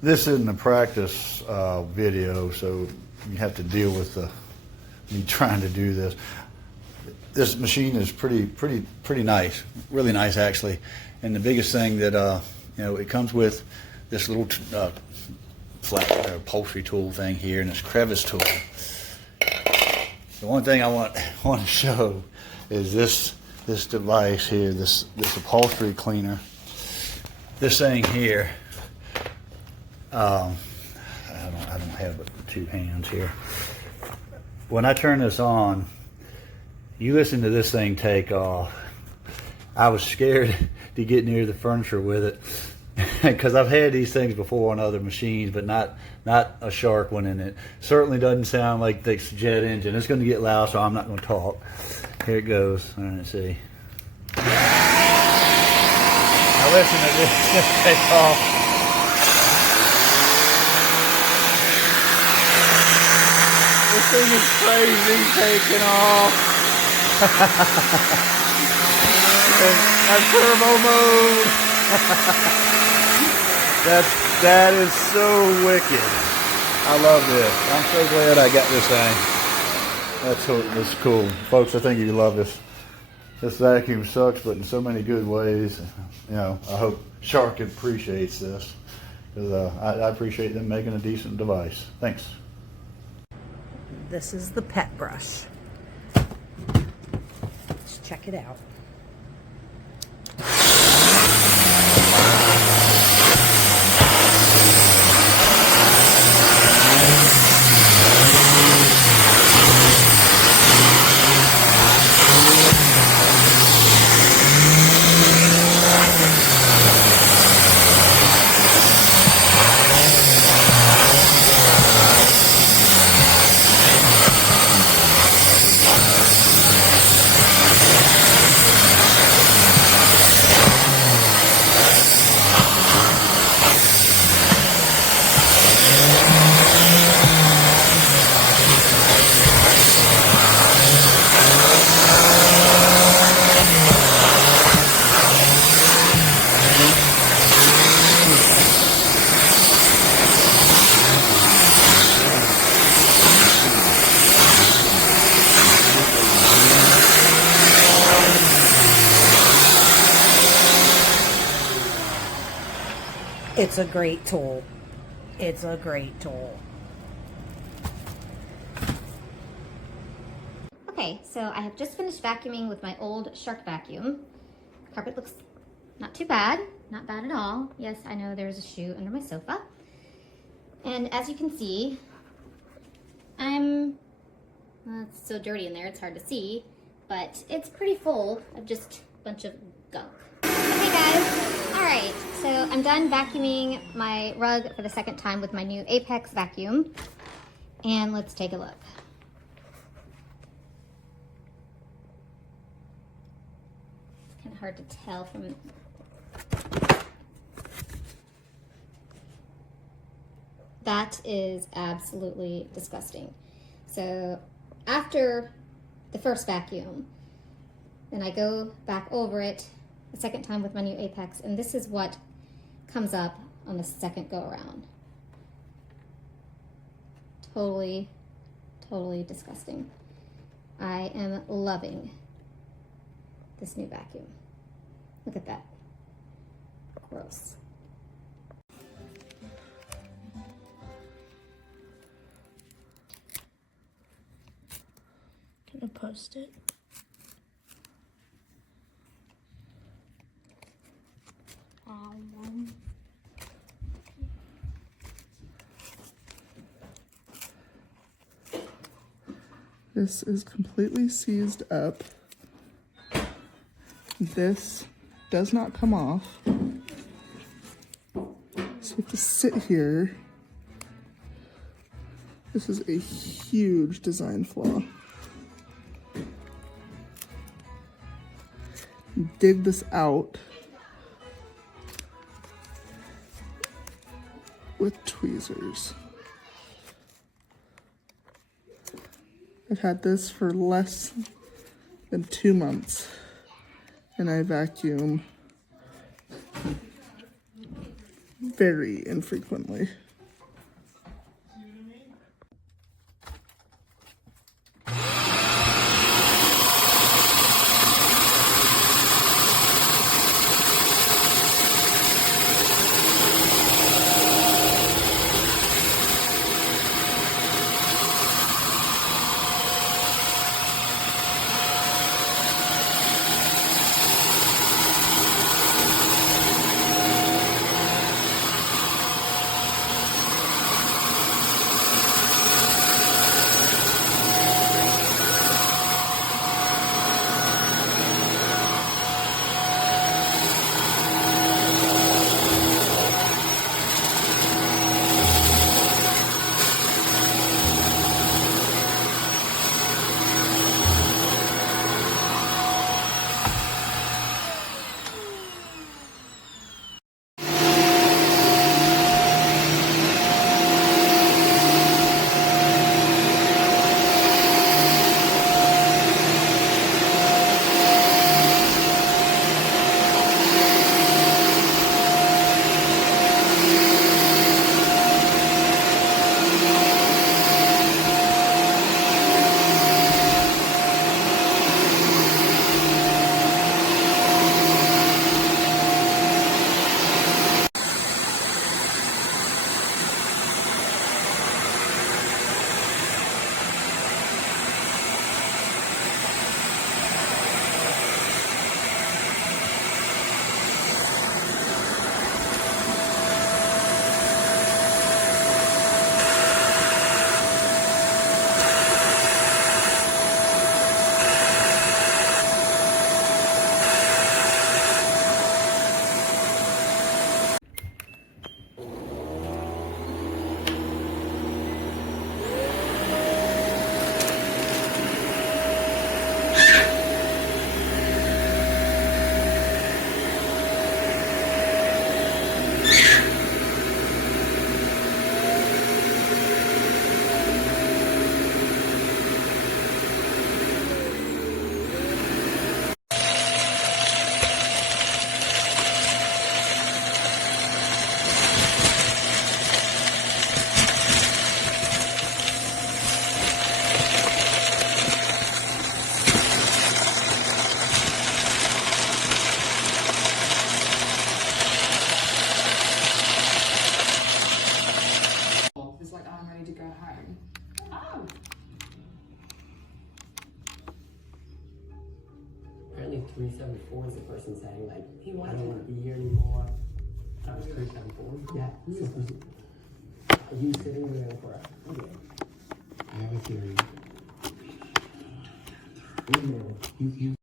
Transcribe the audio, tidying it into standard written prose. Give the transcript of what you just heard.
This isn't a practice video, so you have to deal with me trying to do this. This machine is pretty nice, really nice actually. And the biggest thing that it comes with this little flat upholstery tool thing here and this crevice tool. The one thing I want to show is this device here, this upholstery cleaner. This thing here. I don't have it with two hands here. When I turn this on, you listen to this thing take off. I was scared to get near the furniture with it because I've had these things before on other machines, but not a shark one in it. Certainly doesn't sound like the jet engine. It's going to get loud, so I'm not going to talk. Here it goes. All right, let's see. Now listen to this take off. This thing is crazy taking off. And turbo mode. That is so wicked. I love this. I'm so glad I got this thing. That's cool. Folks, I think you love this. This vacuum sucks, but in so many good ways. I hope Shark appreciates this, because I appreciate them making a decent device. Thanks. This is the pet brush. Let's check it out. It's a great tool. It's a great tool. Okay, so I have just finished vacuuming with my old Shark vacuum. Carpet looks not too bad, not bad at all. Yes, I know there's a shoe under my sofa. And as you can see, well, it's so dirty in there, it's hard to see, but it's pretty full of just a bunch of gunk. Okay guys, all right, so I'm done vacuuming my rug for the second time with my new Apex vacuum. And let's take a look. It's kind of hard to tell from... That is absolutely disgusting. So after the first vacuum, then I go back over it a second time with my new Apex, and this is what comes up on the second go around. Totally disgusting. I am loving this new vacuum. Look at that. Gross. Gonna post it. This is completely seized up. This does not come off. So you have to sit here. This is a huge design flaw. Dig this out with tweezers. I've had this for less than 2 months, and I vacuum very infrequently. It's like, I'm ready to go home. Oh. Apparently 374 is the person saying, like, I don't want to be here anymore. That was 374? Yeah. Are you sitting there for a... Okay. I have a theory. You